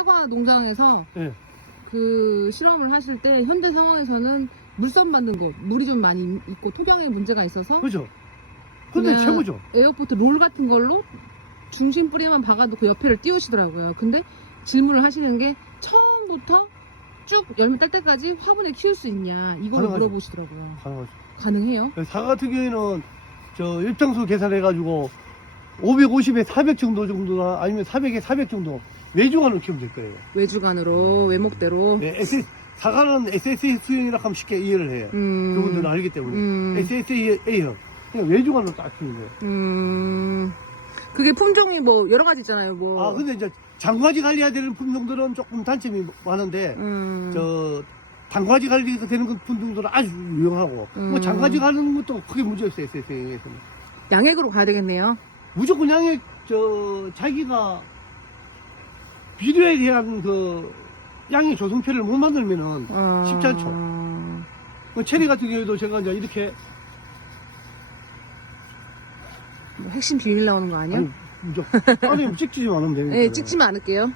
사과 농장에서 예. 그 실험을 하실 때 현대 상황에서는 물선 만든 거 물이 좀 많이 있고 토경에 문제가 있어서 그죠? 근데 그냥 최고죠. 에어포트 롤 같은 걸로 중심 뿌리만 박아놓고 옆에를 띄우시더라고요. 근데 질문을 하시는 게 처음부터 쭉 열매 딸 때까지 화분에 키울 수 있냐 이걸 가능하죠. 물어보시더라고요. 가능하죠. 가능해요? 사과 같은 경우에는 저 입장수 계산해가지고 550에 400 정도 정도나 아니면 400에 400 정도 외중간으로 키우면 될 거예요. 외주간으로 외목대로. 네, SS, 사과는 SSA 수형이라 하면 쉽게 이해를 해요. 음, 그분들은 알기 때문에. 음, SSA형. 그냥 외중간으로 딱 키우는 거예요. 음, 그게 품종이 뭐 여러 가지 있잖아요. 뭐. 아, 근데 이제 장과지 관리해야 되는 품종들은 조금 단점이 많은데, 음, 저, 단과지 관리가 되는 그 품종들은 아주 유용하고, 음. 뭐 장과지 가는 것도 크게 문제 없어요, SSA에서는. 양액으로 가야 되겠네요. 무조건 양에 저 자기가 비료에 대한 그 양의 조성표를 못 만들면은 어, 쉽지 않죠. 그 체리 같은 경우에도 제가 이제 이렇게 뭐 핵심 비밀 나오는 거 아니야? 아니 이제 안에 찍지만 않으면 되니까 네, 찍지만 않을게요.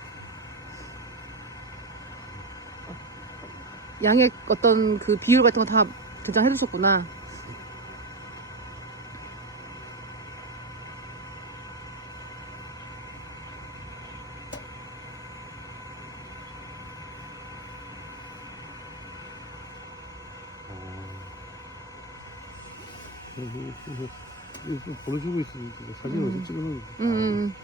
양의 어떤 그 비율 같은 거다 두셨구나. 이거 보내주고 있으니까 사진을 음. 찍어놓은 음,